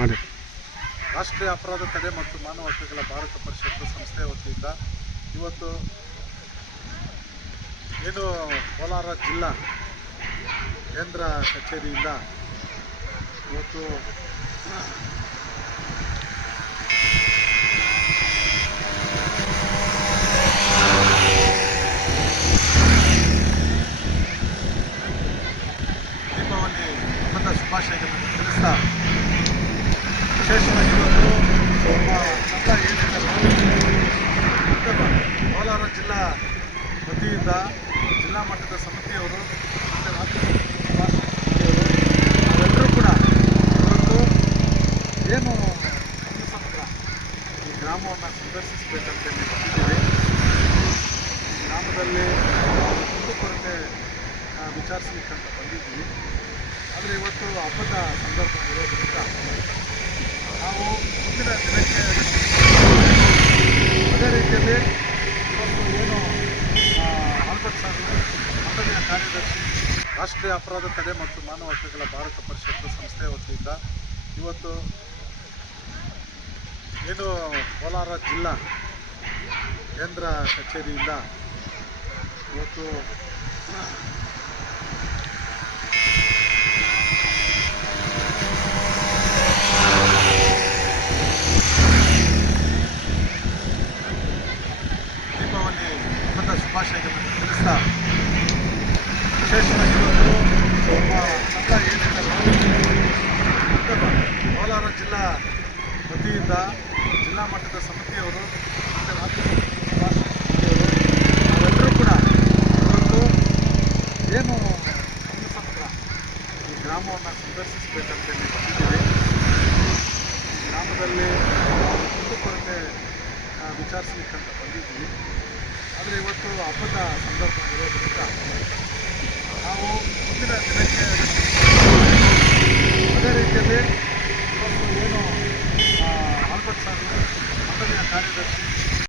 ಮಾಡಿ. ರಾಷ್ಟ್ರೀಯ ಅಪರಾಧ ತಡೆ ಮತ್ತು ಮಾನವ ಹಕ್ಕುಗಳ ಭಾರತ ಪರಿಷತ್ತು ಸಂಸ್ಥೆಯ ವತಿಯಿಂದ ಇವತ್ತು ಏನು ಕೋಲಾರ ಜಿಲ್ಲಾ ಕೇಂದ್ರ ಕಚೇರಿಯಿಂದ ಇವತ್ತು ದೀಪಾವಳಿ ಹಬ್ಬದ ಶುಭಾಶಯಗಳನ್ನು ತಿಳಿಸ್ತಾ ವಿಶೇಷವಾಗಿ ಇವತ್ತು ಸಂಘ ಕೋಲಾರ ಜಿಲ್ಲಾ ವತಿಯಿಂದ ಜಿಲ್ಲಾ ಮಟ್ಟದ ಸಮಿತಿಯವರು ಮತ್ತು ರಾಜ್ಯ ನಾವೆಲ್ಲರೂ ಕೂಡ ಇವತ್ತು ಏನು ಸಮುದ್ರ ಈ ಗ್ರಾಮವನ್ನು ಸಂದರ್ಶಿಸಬೇಕಂತೇಳಿ ಬಂದಿದ್ದೀವಿ. ಈ ಗ್ರಾಮದಲ್ಲಿ ಕುಂದುಕೊರತೆ ವಿಚಾರಿಸಲಿಕ್ಕಂತ ಬಂದಿದ್ವಿ. ಆದರೆ ಇವತ್ತು ಹಬ್ಬದ ಸಂದರ್ಭ ಇರೋದ್ರಿಂದ ನಾವು ಮುಂದಿನ ದಿನಕ್ಕೆ ಅದೇ ರೀತಿಯಲ್ಲಿ ಇವತ್ತು ಏನು ಆಲ್ಬರ್ಟ್ ಸರ್ ಮಂಡಳಿಯ ಕಾರ್ಯದರ್ಶಿ ರಾಷ್ಟ್ರೀಯ ಅಪರಾಧ ತಡೆ ಮತ್ತು ಮಾನವ ಹಕ್ಕುಗಳ ಭಾರತ ಪರಿಷತ್ತು ಸಂಸ್ಥೆಯ ವತಿಯಿಂದ ಇವತ್ತು ಏನು ಕೋಲಾರ ಜಿಲ್ಲಾ ಕೇಂದ್ರ ಕಚೇರಿಯಿಂದ ಇವತ್ತು ದೀಪಾವಳಿ ಹಬ್ಬದ ಶುಭಾಶಯಗಳನ್ನು ತಿಳಿಸ್ತಾ ವಿಶೇಷವಾಗಿ ಇವತ್ತು ಸಂಘ ಕೋಲಾರ ಜಿಲ್ಲಾ ವತಿಯಿಂದ ಜಿಲ್ಲಾ ಮಟ್ಟದ ಸಮಿತಿಯವರು ಮತ್ತು ರಾಜ್ಯ ನಾವೆಲ್ಲರೂ ಕೂಡ ಇವತ್ತು ಏನು ಸಮುದ್ರ ಈ ಗ್ರಾಮವನ್ನು ಸಂದರ್ಶಿಸಬೇಕಂತೇಳಿ ಬಂದಿದ್ದೀವಿ. ಈ ಗ್ರಾಮದಲ್ಲಿ ಕುಂದುಕೊರತೆ ವಿಚಾರಿಸಲಿಕ್ಕಂತ ಬಂದಿದ್ವಿ. ಆದರೆ ಇವತ್ತು ಹಬ್ಬದ ಸಂದರ್ಭ ಇರೋದ್ರಿಂದ ನಾವು ಮುಂದಿನ ದಿನಕ್ಕೆ ಅದೇ ರೀತಿಯಲ್ಲಿ